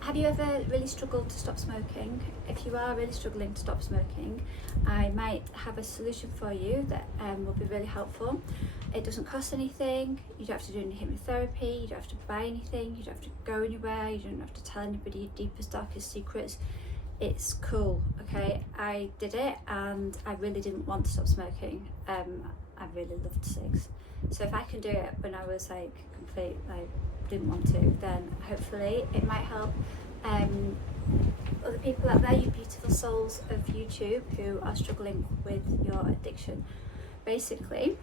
Have you ever really struggled to stop smoking? If you are really struggling to stop smoking, I might have a solution for you that will be really helpful. It doesn't cost anything, you don't have to do any hypnotherapy, you don't have to buy anything, you don't have to go anywhere, you don't have to tell anybody your deepest, darkest secrets. It's cool, okay? I did it and I really didn't want to stop smoking. I really loved cigs. So if I can do it when I was like complete, like didn't want to, then hopefully it might help other people out there, you beautiful souls of YouTube who are struggling with your addiction. Basically,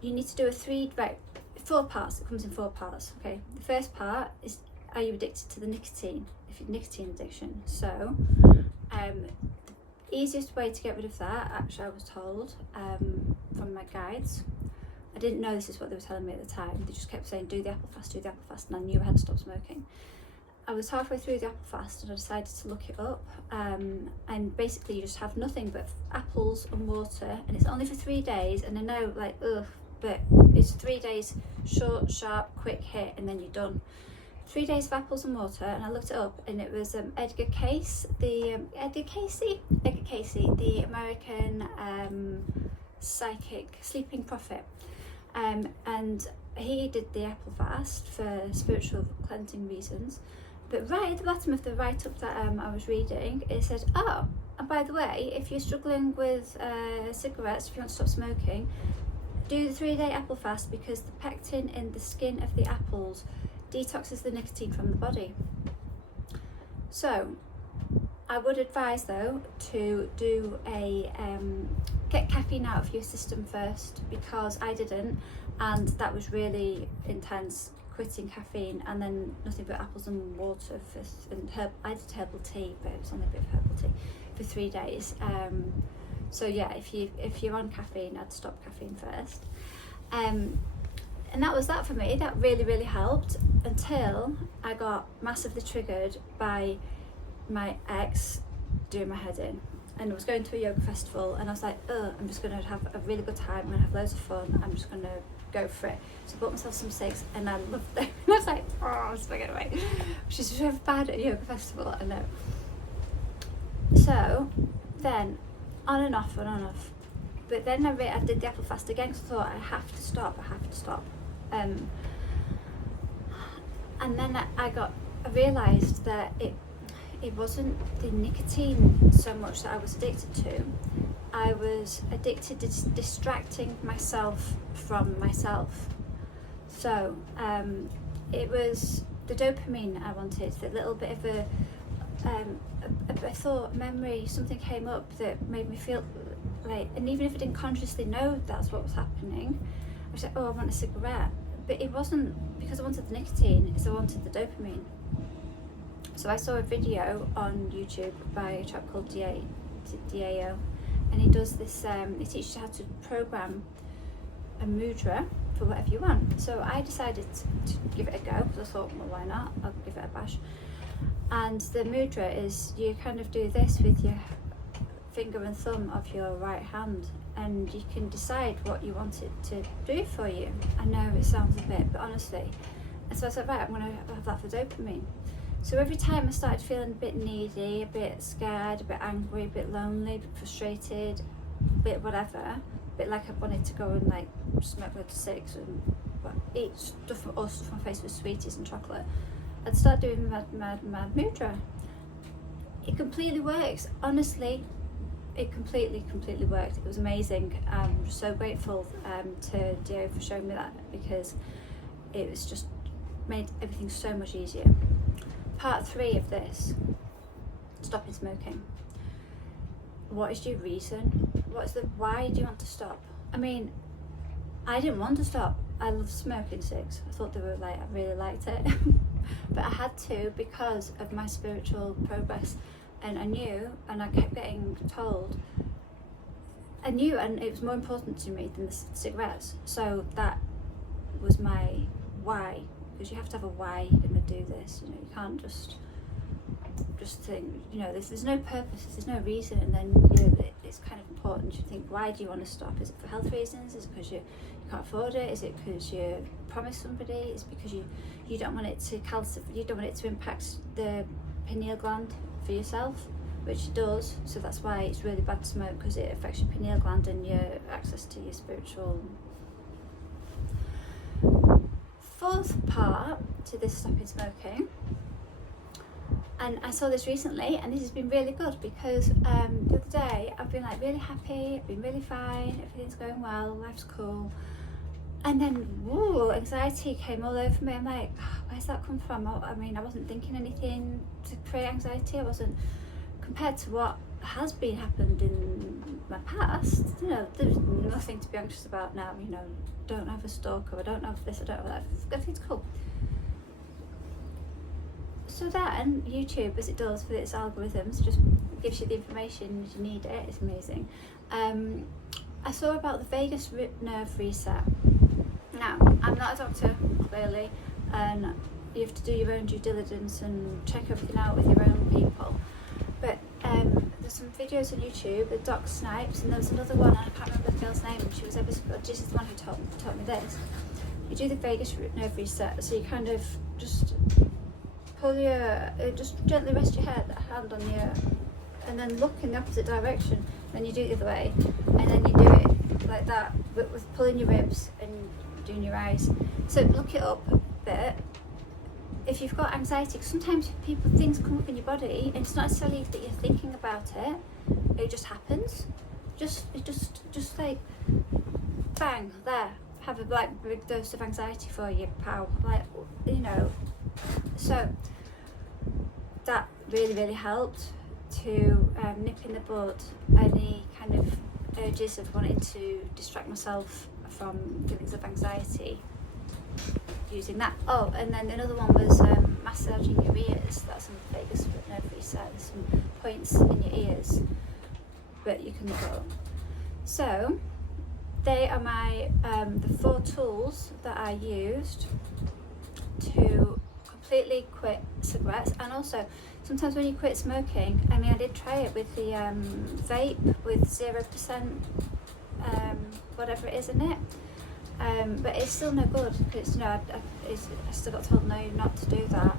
you need to do 4 parts. It comes in 4 parts, okay? The first part is, are you addicted to the nicotine? If you're nicotine addiction. So the easiest way to get rid of that, actually I was told from my guides, I didn't know this is what they were telling me at the time, they just kept saying do the apple fast, and I knew I had to stop smoking. I was halfway through the apple fast and I decided to look it up, and basically you just have nothing but apples and water, and it's only for 3 days, and I know, like, ugh, but it's 3 days, short, sharp, quick hit, and then you're done. 3 days of apples and water, and I looked it up, and it was Edgar Cayce, the American psychic sleeping prophet, and he did the apple fast for spiritual cleansing reasons. But right at the bottom of the write-up that I was reading, it said, oh, and by the way, if you're struggling with cigarettes, if you want to stop smoking, do the 3-day apple fast, because the pectin in the skin of the apples detoxes the nicotine from the body. So I would advise though to do get caffeine out of your system first, because I didn't, and that was really intense, quitting caffeine and then nothing but apples and water I did herbal tea, but it was only a bit of herbal tea for 3 days. So yeah, if you're on caffeine, I'd stop caffeine first. And that was that for me. That really helped, until I got massively triggered by my ex doing my head in. And I was going to a yoga festival, and I was like, oh, I'm just going to have a really good time, I'm going to have loads of fun, I'm just going to go for it. So I bought myself some cigs, and I loved them. And I was like, oh, I'm just get away. Which is so bad at a yoga festival, I know. So then, on and off. But then I did the apple fast again, because I thought, I have to stop. And then I realised that it wasn't the nicotine so much that I was addicted to. I was addicted to distracting myself from myself. So it was the dopamine I wanted, that little bit of a thought, memory, something came up that made me feel like, and even if I didn't consciously know that's what was happening, I was like, oh, I want a cigarette. But it wasn't because I wanted the nicotine, it's I wanted the dopamine. So I saw a video on YouTube by a chap called DAO, and he does this, he teaches you how to program a mudra for whatever you want. So I decided to give it a go, because I thought, well, why not? I'll give it a bash. And the mudra is, you kind of do this with your finger and thumb of your right hand, and you can decide what you want it to do for you. I know it sounds a bit, but honestly. And so I said, right, I'm going to have that for dopamine. So every time I started feeling a bit needy, a bit scared, a bit angry, a bit lonely, a bit frustrated, a bit whatever, a bit like I wanted to go and like smoke loads of cigs and eat stuff, all stuff on face with sweeties and chocolate, I'd start doing my mudra. It completely works, honestly. It completely worked. It was amazing. I'm so grateful to Dio for showing me that, because it was just made everything so much easier. Part 3 of this, stopping smoking. What is your reason? Why do you want to stop? I mean, I didn't want to stop. I love smoking cigs. I thought they were like, I really liked it. But I had to, because of my spiritual progress. And I knew, and I kept getting told, I knew, and it was more important to me than the cigarettes. So that was my why, because you have to have a why you're going to do this. You know, you can't just think, you know, there's no purpose, there's no reason, and then, you know, it's kind of important. important. You think, why do you want to stop? Is it for health reasons? Is it because you can't afford it? Is it because you promised somebody? Is it because you don't want it to you don't want it to impact the pineal gland for yourself, which it does. So that's why it's really bad to smoke, because it affects your pineal gland and your access to your spiritual. Fourth part to this stopping smoking, and I saw this recently, and this has been really good, because the other day I've been like really happy, I've been really fine, everything's going well, life's cool, and then whoa, anxiety came all over me. I'm like, oh, where's that come from? I mean, I wasn't thinking anything to create anxiety. I wasn't, compared to what has been happened in my past, you know, there's nothing to be anxious about now. You know, don't have a stalker, I don't have this, I don't have that, everything's cool. So then YouTube, as it does with its algorithms, just gives you the information as you need it. It's amazing. I saw about the vagus nerve reset. Now, I'm not a doctor, clearly, and you have to do your own due diligence and check everything out with your own people. But there's some videos on YouTube with Doc Snipes, and there was another one, and I can't remember the girl's name, and she was ever so good. She's the one who taught me this. You do the vagus nerve reset, so you kind of just just gently rest your hand on your, and then look in the opposite direction. Then you do it the other way, and then you do it like that, but with pulling your ribs and doing your eyes. So look it up a bit. If you've got anxiety, 'cause sometimes things come up in your body, and it's not necessarily that you're thinking about it. It just happens. Just like bang there. Have a big dose of anxiety for you, pal. Like, you know. So that really helped to nip in the bud any kind of urges of wanting to distract myself from feelings of anxiety using that. Oh, and then another one was massaging your ears. That's on the vagus nerve reset. There's some points in your ears that you can look up. So they are my the 4 tools that I used to completely quit cigarettes. And also sometimes when you quit smoking, I mean, I did try it with the vape with 0% whatever it is in it, but it's still no good, because you know I still got told no, not to do that.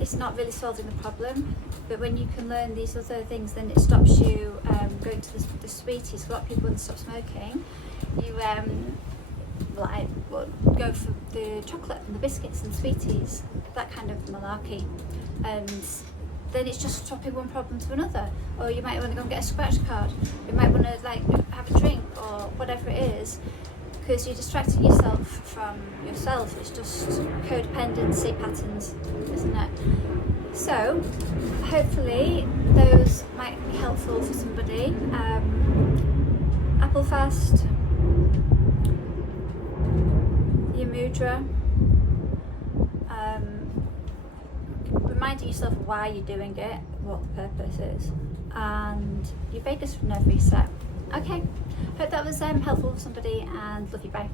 It's not really solving the problem, but when you can learn these other things, then it stops you going to the sweeties. A lot of people, when they stop smoking, you go for the chocolate and the biscuits and sweeties, that kind of malarkey, and then it's just swapping one problem to another. Or you might want to go and get a scratch card, you might want to have a drink or whatever it is, because you're distracting yourself from yourself. It's just codependency patterns, isn't it? So hopefully those might be helpful for somebody. Apple fast, your mudra, reminding yourself why you're doing it, what the purpose is, and your vagus nerve reset. Okay, hope that was helpful for somebody, and love you, bye.